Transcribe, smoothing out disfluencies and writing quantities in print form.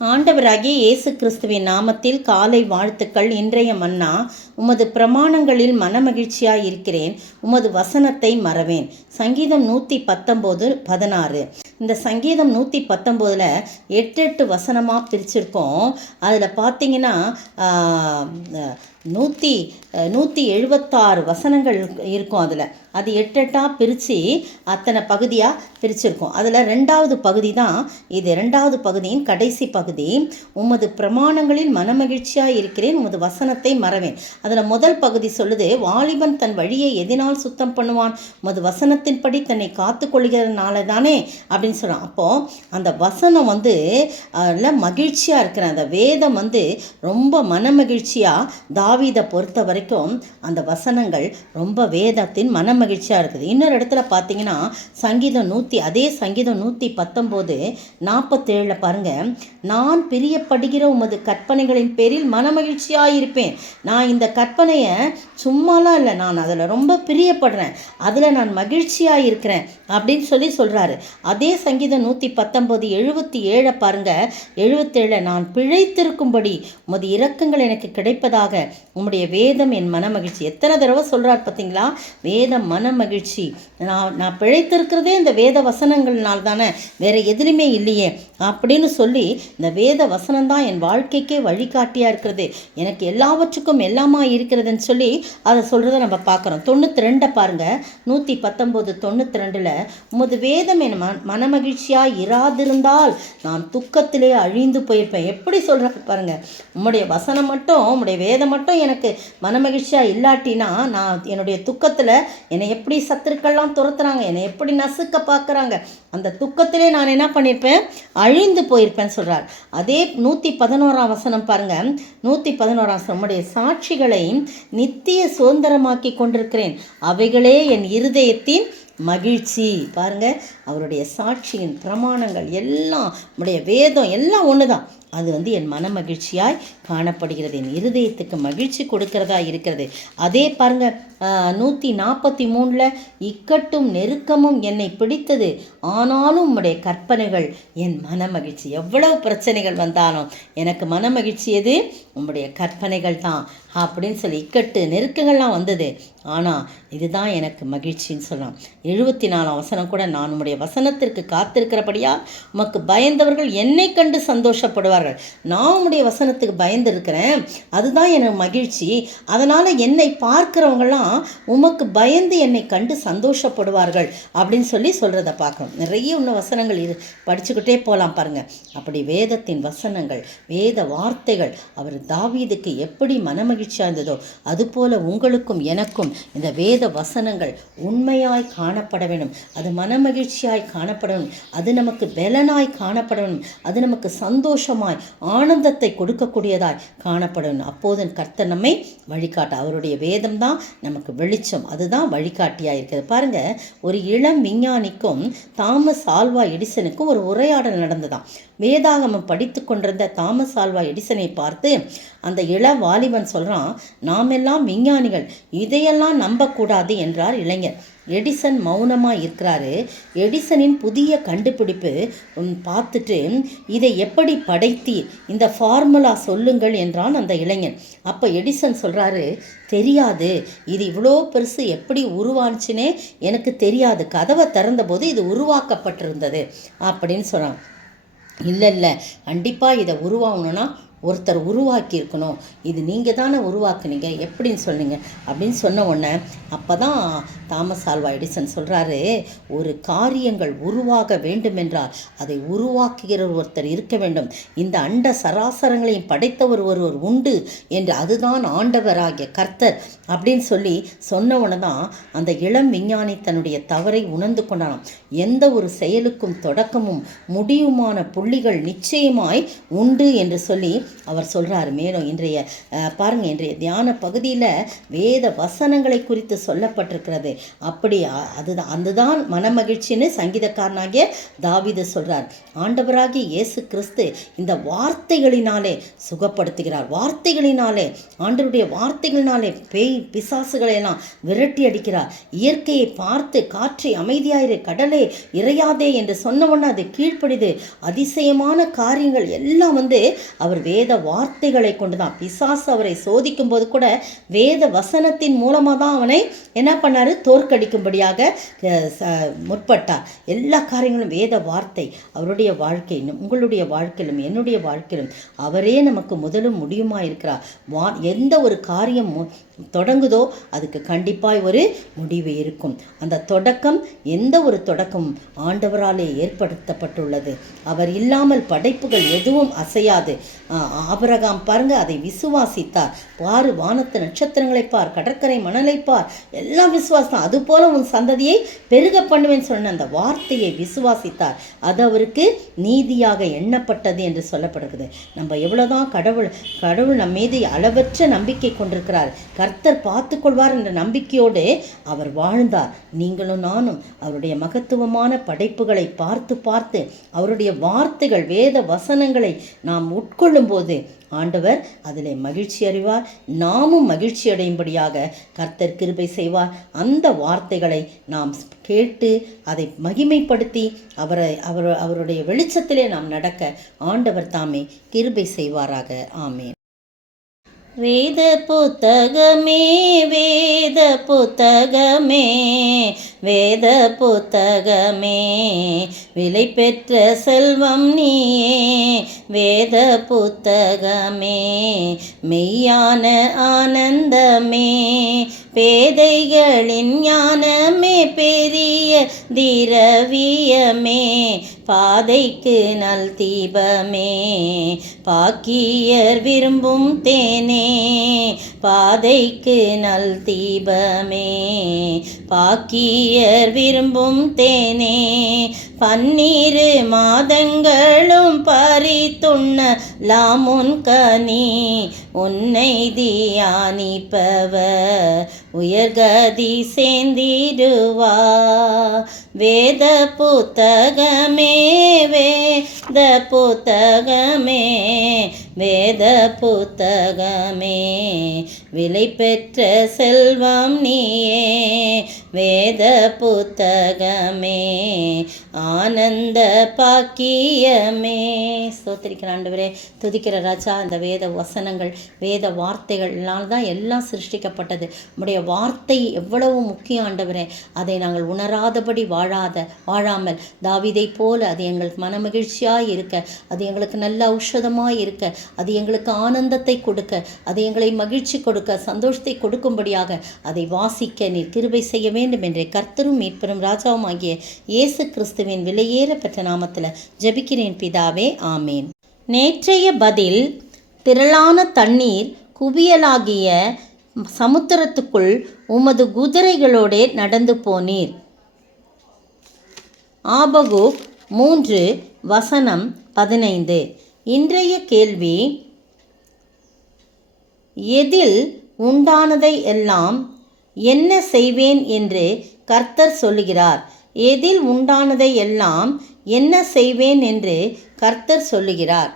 ஆண்டவராகிய இயேசு கிறிஸ்துவின் நாமத்தில் காலை வாழ்த்துக்கள். இன்றைய மன்னா, உமது பிரமாணங்களில் மனமகிழ்ச்சியாய் இருக்கிறேன், உமது வசனத்தை மறவேன். சங்கீதம் 119:16. இந்த சங்கீதம் 119 8 வசனமாக பிரிச்சிருக்கோம். அதில் பார்த்தீங்கன்னா 176 வசனங்கள் இருக்கும். அதில் அது 8 பிரித்து அத்தனை பகுதியாக பிரிச்சிருக்கோம். அதில் 2வது பகுதி தான் இது. 2வது பகுதியின் கடைசி பகுதி, உமது பிரமாணங்களில் மனமகிழ்ச்சியாக இருக்கிறேன், உமது வசனத்தை மறவேன். அதில் முதல் பகுதி சொல்லுது, வாலிபன் தன் வழியை எதினால் சுத்தம் பண்ணுவான், உமது வசனத்தின்படி தன்னை காத்து கொள்கிறதுனால தானே அப்படின்னு சொல்கிறான். அப்போது அந்த வசனம் மகிழ்ச்சியாக இருக்கிற அந்த வேதம் ரொம்ப மனமகிழ்ச்சியாக, தாவீதை பொறுத்த வரைக்கும் அந்த வசனங்கள் ரொம்ப வேதத்தின் மனமகிழ்ச்சியாக இருக்குது. இன்னொரு இடத்துல பார்த்தீங்கன்னா அதே சங்கீதம் 119:47 பாருங்கள், நான் பிரியப்படுகிற உமது கற்பனைகளின் பேரில் மனமகிழ்ச்சியாக இருப்பேன். நான் இந்த கற்பனையை சும்மாலாம் இல்லை, நான் அதில் ரொம்ப பிரியப்படுறேன், அதில் நான் மகிழ்ச்சியாக இருக்கிறேன் அப்படின்னு சொல்கிறாரு. அதே சங்கீதம் 119:77 பாருங்கள், 77, நான் பிழைத்திருக்கும்படி உமது இரக்கங்கள் எனக்கு கிடைப்பதாக, உம்முடைய வேதம் என் மனமகிழ்ச்சி. எத்தனை தடவை சொல்கிறார் பார்த்தீங்களா? வேதம் மனமகிழ்ச்சி. நான் பிழைத்திருக்கிறதே இந்த வேத வசனங்கள்னால் தானே, வேறு எதுலையுமே இல்லையே அப்படின்னு சொல்லி, இந்த வேத வசனம் தான் என் வாழ்க்கைக்கே வழிகாட்டியாக இருக்கிறது, எனக்கு எல்லாவற்றுக்கும் எல்லாமா இருக்கிறதுன்னு சொல்லி அதை சொல்கிறத நம்ம பார்க்குறோம். 92 பாருங்கள், 119:92, உமது வேதம் என் மனமகிழ்ச்சியாக இராதிருந்தால் நான் துக்கத்திலே அழிந்து போயிருப்பேன். எப்படி சொல்கிறாரு பாருங்கள், உம்முடைய வசனம் மட்டும், உம்முடைய வேதம் மட்டும் எனக்கு மனமகிழ்ச்சியாக இல்லாட்டினா, நான் என்னுடைய துக்கத்தில் என்னை எப்படி சத்துருக்கள்லாம் துரத்துறாங்க, என்னை எப்படி நசுக்க பார்க்குறாங்க, அந்த துக்கத்திலே நான் என்ன பண்ணியிருப்பேன், அழிந்து போயிருப்பேன்னு சொல்கிறார். அதே 111 வசனம் பாருங்கள், 111 வசனம், உம்முடைய சாட்சிகளை நித்திய சுதந்திரமாக்கி கொண்டிருக்கிறேன், அவைகளே என் இருதயத்தின் மகிழ்ச்சி. பாருங்க, அவருடைய சாட்சியின் பிரமாணங்கள் எல்லாம், நம்முடைய வேதம் எல்லாம் ஒன்று தான். அது என் மன மகிழ்ச்சியாய் காணப்படுகிறது, என் இருதயத்துக்கு மகிழ்ச்சி கொடுக்கிறதா இருக்கிறது. அதே பாருங்க, 143, இக்கட்டும் நெருக்கமும் என்னை பிடித்தது, ஆனாலும் உம்முடைய கற்பனைகள் என் மன மகிழ்ச்சி. எவ்வளவு பிரச்சனைகள் வந்தாலும் எனக்கு மன மகிழ்ச்சி எது? உம்முடைய கற்பனைகள் தான் அப்படின்னு சொல்லி, இக்கட்டு நெருக்கங்கள்லாம் வந்தது, ஆனால் இதுதான் எனக்கு மகிழ்ச்சின்னு சொல்லலாம். 74 வசனம் கூட, நான் உம்முடைய வசனத்திற்கு காத்திருக்கிறபடியால் உமக்கு பயந்தவர்கள் என்னை கண்டு சந்தோஷப்படுவார்கள். நான் உம்முடைய வசனத்துக்கு பயந்து இருக்கிறேன், அதுதான் எனக்கு மகிழ்ச்சி. அதனால் என்னை பார்க்குறவங்களாம் உமக்கு பயந்து என்னை கண்டு சந்தோஷப்படுவார்கள் அப்படின்னு சொல்கிறத பார்க்கணும். நிறைய இன்னும் வசனங்கள் இது படிச்சுக்கிட்டே போகலாம் பாருங்கள். அப்படி வேதத்தின் வசனங்கள், வேத வார்த்தைகள் அவர் தாவீதுக்கு எப்படி மனமகிழ்ச்சியாக இருந்ததோ, அதுபோல் உங்களுக்கும் எனக்கும் இந்த வேத வசனங்கள் உண்மையாய் காணப்பட வேண்டும், அது மனமகிழ்ச்சியாய் காணப்பட வேண்டும், அது நமக்கு பலனாய் காணப்பட வேண்டும், அது நமக்கு சந்தோஷமாய் ஆனந்தத்தை கொடுக்கக்கூடியதாய் காணப்படணும். அப்போது கர்த்தர் நம்மை வழிகாட்ட, அவருடைய வேதம் தான் நமக்கு வெளிச்சம், அதுதான் வழிகாட்டியாக இருக்கிறது. பாருங்க, ஒரு இளம் விஞ்ஞானிக்கும் தாமஸ் ஆல்வா எடிசனுக்கும் ஒரு உரையாடல் நடந்ததாம். வேதாகமம் படித்து கொண்டிருந்த தாமஸ் ஆல்வா எடிசனை பார்த்து அந்த இள வாலிபன் சொல்கிறான், நாம் எல்லாம் விஞ்ஞானிகள், இதையெல்லாம் நம்பக்கூடாது என்றார் இளைஞர். எடிசன் மௌனமாக இருக்கிறாரு. எடிசனின் புதிய கண்டுபிடிப்பு பார்த்துட்டு, இதை எப்படி படைத்தீர், இந்த ஃபார்முலா சொல்லுங்கள் என்றான் அந்த இளைஞன். அப்போ எடிசன் சொல்கிறாரு, தெரியாது, இது இவ்வளோ பெருசு எப்படி உருவானுச்சுன்னே எனக்கு தெரியாது, கதவை திறந்தபோது இது உருவாக்கப்பட்டிருந்தது அப்படின்னு சொல்கிறான். இல்லை, கண்டிப்பாக இதை உருவாகணுன்னா ஒருத்தர் உருவாக்கி இருக்கணும், இது நீங்கள் தானே உருவாக்குனீங்க, எப்படின்னு சொன்னீங்க அப்படின்னு சொன்ன உடனே அப்போ தான் தாமஸ் ஆல்வா எடிசன் சொல்கிறாரு, ஒரு காரியங்கள் உருவாக வேண்டுமென்றால் அதை உருவாக்குகிற ஒருத்தர் இருக்க வேண்டும், இந்த அண்ட சராசரங்களையும் படைத்தவர் ஒருவர் உண்டு என்று, அதுதான் ஆண்டவராகிய கர்த்தர் அப்படின்னு சொன்ன உடனே தான் அந்த இளம் விஞ்ஞானி தன்னுடைய தவறை உணர்ந்து கொண்டானாம். எந்த ஒரு செயலுக்கும் தொடக்கமும் முடிவுமான புள்ளிகள் நிச்சயமாய் உண்டு என்று சொல்லி அவர் சொல்கிறார். மேலும் இன்றைய பாருங்கள், இன்றைய தியான பகுதியில் வேத வசனங்களை குறித்து சொல்லப்பட்டிருக்கிறது. அப்படி அதுதான் மனமகிழ்ச்சின்னு சங்கீதக்காரனாகிய தாவீது சொல்கிறார். ஆண்டவராகிய இயேசு கிறிஸ்து இந்த வார்த்தைகளினாலே சுகப்படுத்துகிறார். வார்த்தைகளினாலே, ஆண்டவருடைய வார்த்தைகளினாலே பேய் பிசாசுகளை எல்லாம் விரட்டி அடிக்கிறார். இயற்கையை பார்த்து காற்றை அமைதியாயிரு, கடலே இறையாதே என்று சொன்னவொன்னே அது கீழ்ப்படிது. அதிசயமான காரியங்கள் எல்லாம் அவர் வேத வார்த்தைகளை கொண்டு தான். பிசாசு அவரை சோதிக்கும் போது கூட வேத வசனத்தின் மூலமாக தான் அவனை என்ன பண்ணாரு, தோற்கடிக்கும்படியாக முற்பட்டார். எல்லா காரியங்களும் வேத வார்த்தை. அவருடைய வாழ்க்கை, உங்களுடைய வாழ்க்கையிலும் என்னுடைய வாழ்க்கையிலும் அவரே நமக்கு முதலும் முடியுமா இருக்கிறார். எந்த ஒரு காரியம் தொடங்குதோ அதுக்கு கண்டிப்பாய் ஒரு முடிவு இருக்கும். அந்த தொடக்கம், எந்த ஒரு தொடக்கமும் ஆண்டவராலே ஏற்படுத்தப்பட்டுள்ளது. அவர் இல்லாமல் படைப்புகள் எதுவும் அசையாது. ஆபிரகாம் பாருங்க, அதை விசுவாசித்தார். பாரு, வானத்து நட்சத்திரங்களை பார், கடற்கரை மணலை பார், எல்லாம் விசுவாசம். அதுபோல உன் சந்ததியை பெருக பண்ணுவேன்னு சொன்ன அந்த வார்த்தையை விசுவாசித்தார். அது அவருக்கு நீதியாக எண்ணப்பட்டது என்று சொல்லப்படுகிறது. நம்ம எவ்வளோதான் கடவுள் நம் மீது அளவற்ற நம்பிக்கை கொண்டிருக்கிறார், கர்த்தர் பார்த்து கொள்வார் என்ற நம்பிக்கையோடு அவர் வாழ்ந்தார். நீங்களும் நானும் அவருடைய மகத்துவமான படைப்புகளை பார்த்து அவருடைய வார்த்தைகள், வேத வசனங்களை நாம் உட்கொள்ளும் போது ஆண்டவர் அதில் மகிழ்ச்சி அறிவார். நாமும் மகிழ்ச்சி அடையும்படியாக கர்த்தர் கிருபை செய்வார். அந்த வார்த்தைகளை நாம் கேட்டு அதை மகிமைப்படுத்தி அவருடைய வெளிச்சத்திலே நாம் நடக்க ஆண்டவர் தாமே கிருபை செய்வாராக. ஆமென். வேத புத்தகமே, வேத புத்தகமே, வேத புத்தகமே, விலை பெற்ற செல்வம் நீயே. வேத புத்தகமே, மெய்யான ஆனந்தமே, பேதைகளின் ஞானமே, பெரிய திரவியமே, பாதைக்கு நல் தீபமே, பாக்கியர் விரும்பும் தேனே, பாதைக்கு நல் தீபமே, பாக்கியர் விரும்பும் தேனே, 12 மாதங்களும் பறித்துண்ண லாமுன் கனி, உன்னை தியானிப்பவர் உயர்கதி சேர்ந்திடுவா. வேத புத்தகமே, வேத புத்தகமே, வேத புத்தகமே, விலை பெற்ற செல்வம் நீயே. வேத புத்தகமே, ஆனந்த பாக்கியமே. ஸ்தோத்திரிக்கிற ஆண்டவரே, துதிக்கிற ராஜா, இந்த வேத வசனங்கள், வேத வார்த்தைகள்னால் தான் எல்லாம் சிருஷ்டிக்கப்பட்டது. உம்முடைய வார்த்தை எவ்வளவு முக்கியம் ஆண்டவரே. அதை நாங்கள் உணராதபடி வாழாமல் தாவீதை போல அது எங்களுக்கு மனமகிழ்ச்சியாக இருக்க, அது எங்களுக்கு நல்ல ஔஷதமாக இருக்க, அது எங்களுக்கு ஆனந்தத்தை கொடுக்க, அது எங்களை மகிழ்ச்சி கொடுக்க, சந்தோஷத்தை கொடுக்கும்படியாக அதை வாசிக்க நீர் கிருபை செய்ய வேண்டும் என்ற கர்த்தரும் மீட்பரும் ராஜாவும் ஆகிய இயேசு கிறிஸ்துவின் விலையேற பெற்ற நாமத்தில் ஜெபிக்கிறேன் பிதாவே, ஆமேன். நேற்றைய பதில்: திரளான தண்ணீர் குவியலாகிய சமுத்திரத்துக்குள் உமது குதிரைகளோடே நடந்து போனீர். ஆபகுக் 3:15. இன்றைய கேள்வி: எதில் உண்டானதை எல்லாம் என்ன செய்வேன் என்று கர்த்தர் சொல்லுகிறார்? எதில் உண்டானதை எல்லாம் என்ன செய்வேன் என்று கர்த்தர் சொல்லுகிறார்?